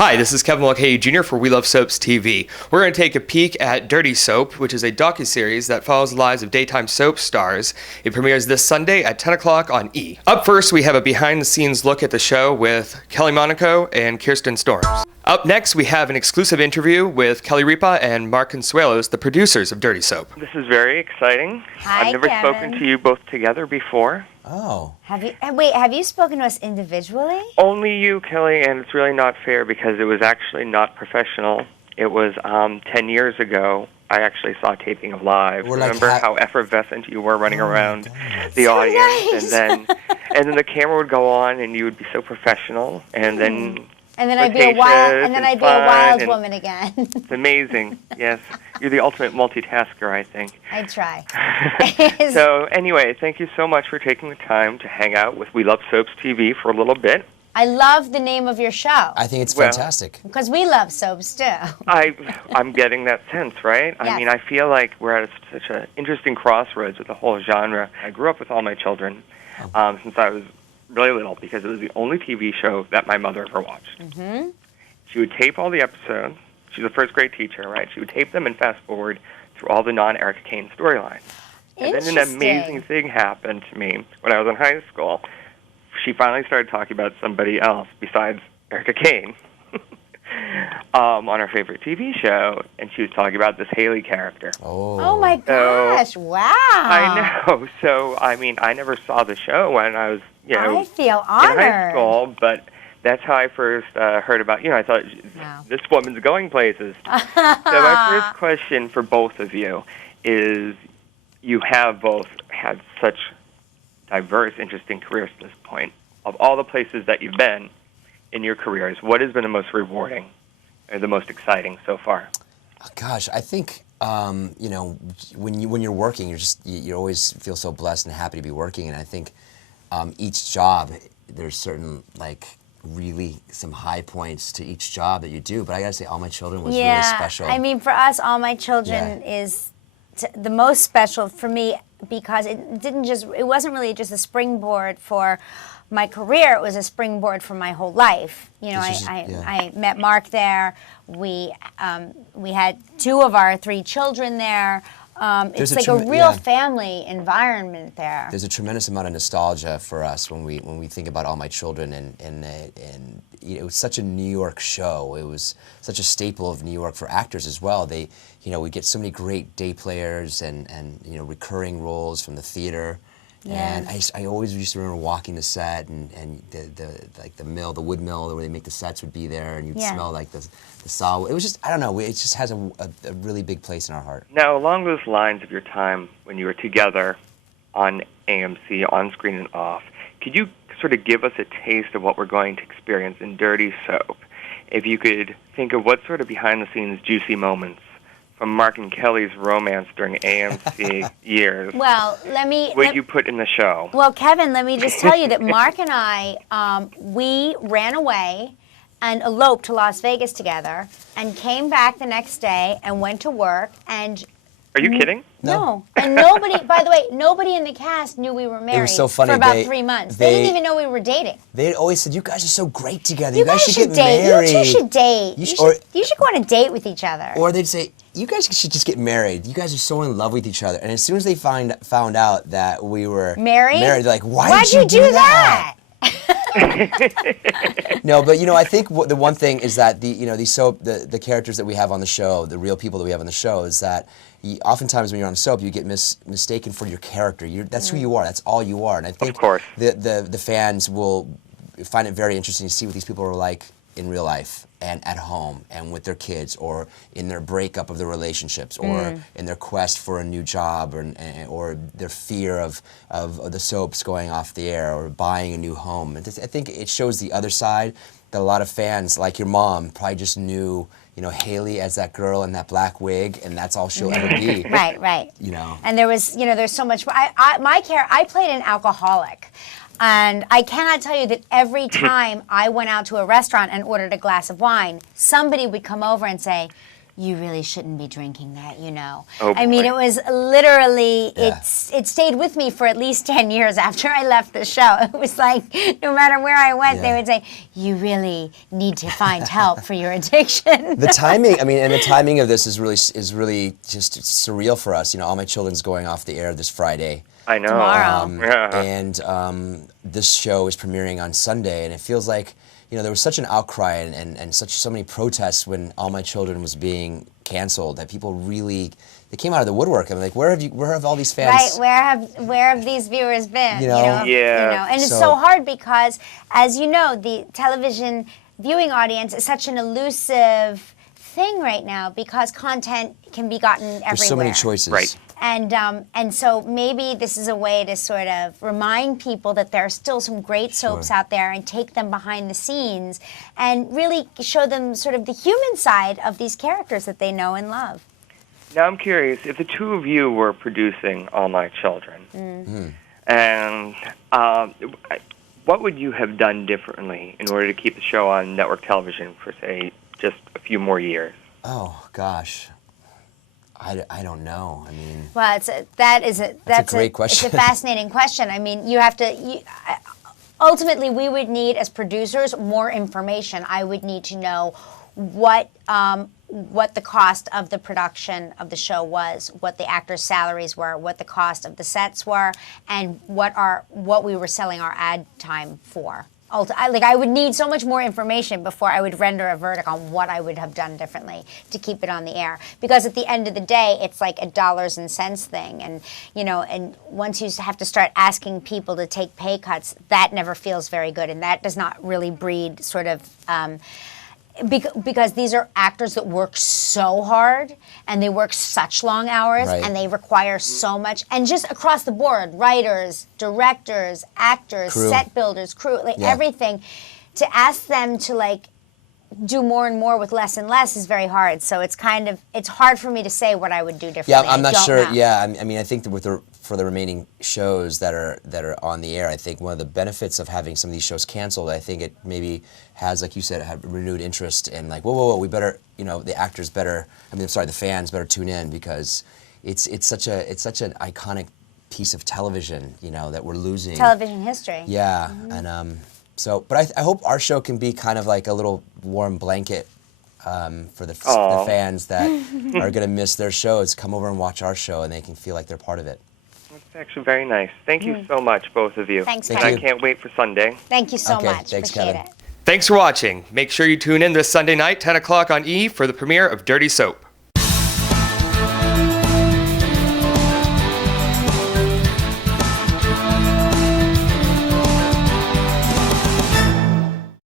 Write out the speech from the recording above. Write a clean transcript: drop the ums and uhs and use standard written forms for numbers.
Hi, this is Kevin Mulcahy Jr. for We Love Soaps TV. We're going to take a peek at Dirty Soap, which is a docu-series that follows the lives of daytime soap stars. It premieres this Sunday at 10 o'clock on E! Up first, we have a behind-the-scenes look at the show with Kelly Monaco and Kirsten Storms. Up next, we have an exclusive interview with Kelly Ripa and Mark Consuelos, the producers of Dirty Soap. This is very exciting. Hi, I've never Kevin. spoken to you both together before. Oh. Have you spoken to us individually? Only you, Kelly, and it's really not fair because it was actually not professional. It was 10 years ago. I actually saw taping of Live. Remember how effervescent you were running around the audience, nice. and then the camera would go on, and you would be so professional, and then I'd be a wild woman again. It's amazing. Yes, you're the ultimate multitasker, I think. I try. So anyway, thank you so much for taking the time to hang out with We Love Soaps TV for a little bit. I love the name of your show. I think it's fantastic. Because we love soaps too. I'm getting that sense, right? Yes. I mean, I feel like we're at such an interesting crossroads with the whole genre. I grew up with all my children since I was really little because it was the only TV show that my mother ever watched. Mm-hmm. She would tape all the episodes. She's a first grade teacher, right? She would tape them and fast forward through all the non-Erica Kane storylines. And then an amazing thing happened to me when I was in high school. She finally started talking about somebody else besides Erica Kane on her favorite TV show, and she was talking about this Haley character. Oh my gosh, wow. I know. So, I mean, I never saw the show when I was, I feel honored. in high school, but that's how I first heard about, I thought, this woman's going places. So my first question for both of you is, you have both had such diverse, interesting careers at this point. Of all the places that you've been in your careers, what has been the most rewarding or the most exciting so far? Oh, gosh, I think when you're working, you always feel so blessed and happy to be working, and I think each job there's certain really some high points to each job that you do. But I gotta say, All My Children was really special. I mean, for us, All My Children is the most special for me because it wasn't really just a springboard for my career. It was a springboard for my whole life. I met Mark there. We had 2 of our 3 children there. It's like a real family environment there. There's a tremendous amount of nostalgia for us when we think about All My Children, and it was such a New York show. It was such a staple of New York for actors as well. We get so many great day players and recurring roles from the theater. And I always used to remember walking the set and the mill, the wood mill where they make the sets would be there, and you'd smell the saw. It was just, I don't know, it just has a really big place in our heart. Now, along those lines of your time when you were together on AMC, on screen and off, could you sort of give us a taste of what we're going to experience in Dirty Soap? If you could think of what sort of behind-the-scenes juicy moments from Mark and Kelly's romance during AMC years would you put in the show? Well, Kevin, let me just tell you that Mark and I, we ran away and eloped to Las Vegas together and came back the next day and went to work and... Are you kidding? No. And nobody, by the way, nobody in the cast knew we were married. It was so funny. For about 3 months. They didn't even know we were dating. They always said, you guys are so great together. You guys should get married. You 2 should date. You should go on a date with each other. Or they'd say, you guys should just get married. You guys are so in love with each other. And as soon as they found out that we were married, they're like, why'd you do that? No, but I think the one thing is that the characters that we have on the show, the real people that we have on the show, is that oftentimes when you're on soap, you get mistaken for your character. That's who you are. That's all you are. And I think the fans will find it very interesting to see what these people are like in real life and at home and with their kids, or in their breakup of their relationships, or in their quest for a new job, or their fear of the soaps going off the air, or buying a new home. I think it shows the other side that a lot of fans, like your mom, probably just knew Haley as that girl in that black wig, and that's all she'll ever be. Right. And there was, there's so much. I played an alcoholic. And I cannot tell you that every time I went out to a restaurant and ordered a glass of wine, somebody would come over and say, you really shouldn't be drinking that, you know. Oh, I mean, boy. it was literally, Yeah. it stayed with me for at least 10 years after I left the show. It was like, no matter where I went, they Yeah. would say, you really need to find help for your addiction. The timing, I mean, and the timing of this is really just surreal for us. You know, All My Children's going off the air this Friday. I know. Tomorrow. Yeah. And this show is premiering on Sunday, and it feels like, you know, there was such an outcry and so many protests when All My Children was being canceled that people really, they came out of the woodwork. I'm like, where have all these fans? Right, where have these viewers been? You know? Yeah. And it's So- so hard because, as you know, the television viewing audience is such an elusive thing right now because content can be gotten everywhere. There's so many choices. Right. And so maybe this is a way to sort of remind people that there are still some great soaps Sure. out there and take them behind the scenes and really show them sort of the human side of these characters that they know and love. Now I'm curious, if the two of you were producing All My Children, and what would you have done differently in order to keep the show on network television for, say, just a few more years? Oh, gosh. I don't know. I mean, Well, that's a great question. It's a fascinating question. I mean, you have to. Ultimately, we would need, as producers, more information. I would need to know what the cost of the production of the show was, what the actors' salaries were, what the cost of the sets were, and what we were selling our ad time for. I would need so much more information before I would render a verdict on what I would have done differently to keep it on the air. Because at the end of the day, it's like a dollars and cents thing, and and once you have to start asking people to take pay cuts, that never feels very good, and that does not really breed sort of. Because these are actors that work so hard and they work such long hours Right. and they require so much, and just across the board, writers, directors, actors, Crew. set builders, crew, Yeah. everything, to ask them to do more and more with less and less is very hard. So it's hard for me to say what I would do differently. yeah, I'm I not don't sure. know. Yeah, I mean, I think that for the remaining shows that are on the air, I think one of the benefits of having some of these shows canceled, I think it maybe has, like you said, have renewed interest in whoa, we better, the actors better. The fans better tune in because it's such an iconic piece of television, that we're losing. Television history. Yeah, and but I hope our show can be kind of like a little warm blanket for the fans that are going to miss their shows. Come over and watch our show, and they can feel like they're part of it. That's actually very nice. Thank you so much, both of you. Thanks, Thank Kevin. I can't wait for Sunday. Thank you so Okay, much. thanks, Appreciate Kevin. it. Thanks for watching. Make sure you tune in this Sunday night, 10 o'clock on E! For the premiere of Dirty Soap.